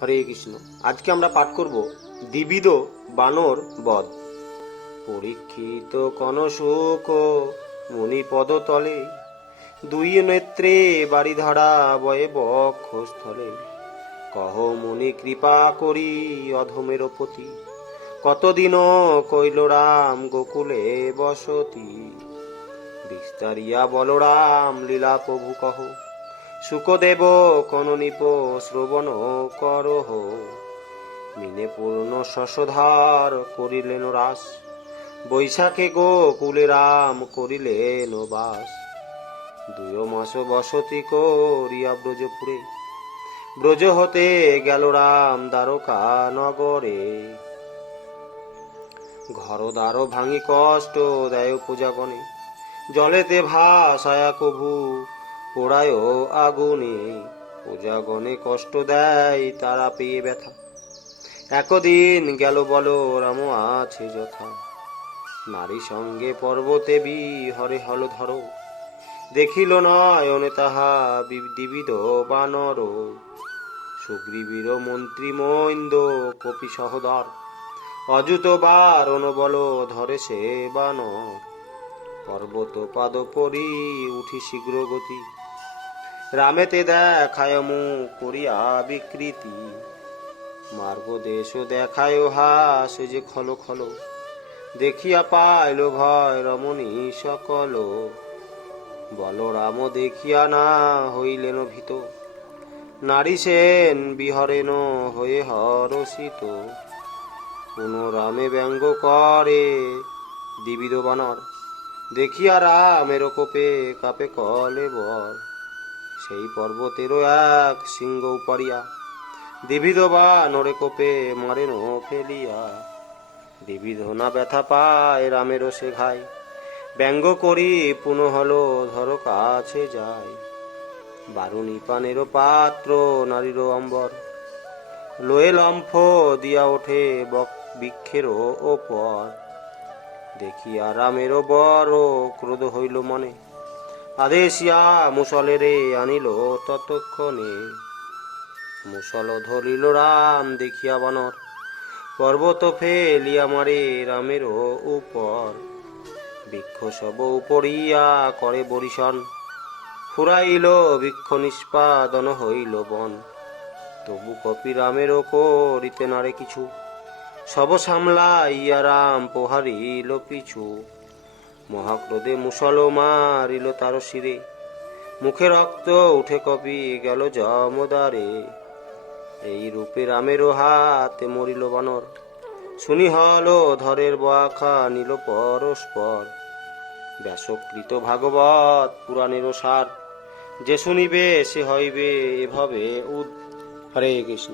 হরে কৃষ্ণ। আজকে আমরা পাঠ করব দ্বিবিধ বানর বধ। পরীক্ষিত কনশুক মুনিপদ তলে, দুই নেত্রে বাড়ি ধারা বয়ে বক্ষস্থলে। কহ মুনি কৃপা করি অধমের পতি, কতদিন কইল রাম গোকুলে বসতি। বিস্তারিয়া বলরাম লীলা প্রভু কহ, শুকদেব কননীপ শ্রবণ করহ। মিনে পূর্ণ শশধার করিলেন রাস, বৈশাখে গোকুলে রাম করিলেন বাস। 2 মাস বসতি করিয়া ব্রজপুরে, ব্রজ হতে গেল রাম দ্বারকা নগরে। ঘর দ্বার ভাঙি কষ্ট দেয় পূজাগণে, জলেতে ভাসায়া কভু পোড়ায় আগুনে। পূজাগণে কষ্ট দেয় তারা পেয়ে ব্যথা, একদিন গেল বলো রাম আছে যথা। নারী সঙ্গে পর্বতে বিহরে হল ধর, দেখিল নয়নে তাহা দ্বিবিধ বানর। সুগ্রীবীর মন্ত্রী মৈন্দ কপি সহদর, অযুত বারণ বল ধরে সে বানর। পর্বত পাদ পরি উঠি শীঘ্র গতি, রামেতে দেখায় মুখ করিয়া বিকৃতি। মার্গ দেশ দেখায় হাস যে খল খল, দেখিয়া পাইল ভয় রমণী সকল। বলরাম দেখিয়া না হইলেন ভীত, নারী সেন বিহরেন হয়ে হরষিত। পুনরামে ব্যঙ্গ করে দ্বিবিধ বানর, দেখিয়া রামের কোপে কাপে কলে বর। সেই পর্বতেরও এক সিংহ উপাড়িয়া, দ্বিবিধ বানরে কোপে মারেন ফেলিয়া। দ্বিবিধ না ব্যথা পায় রামেরও সে ঘাই, ব্যঙ্গ করি পুনঃ হলো ধর কাছে যায়। বারুণী পানেরও পাত্র নারীরও অম্বর, লোয়ে লম্ফ দিয়া ওঠে বৃক্ষেরও ওপর। দেখিয়া রামেরও বড় ক্রোধ হইল মনে, আদেশিয়া মুসলেরে আনিল ততক্ষণে। মুসল ধরিল রাম দেখিয়া বানর, পর্বত ফেলিয়া মারে রামেরও উপর। বৃক্ষ সব উপরিয়া করে বরিশন, ফুরাইল বৃক্ষ নিষ্পাদন হইল বন। তবু কপি রামেরও করিতে নারে কিছু, সব সামলাইয়া রাম প্রহারিল পিছু। মহাক্রোধে মুসল মারিল তার শিরে, মুখে রক্ত উঠে কপি গেল যমদারে। এই রূপে রামেরও হাতে মরিল বানর, শুনি হল ধরের বাখা নিল পরস্পর। ব্যাসকৃত ভাগবত পুরাণেরও সার, যে শুনিবে সে হইবে এভাবে হরে কৃষ্ণ।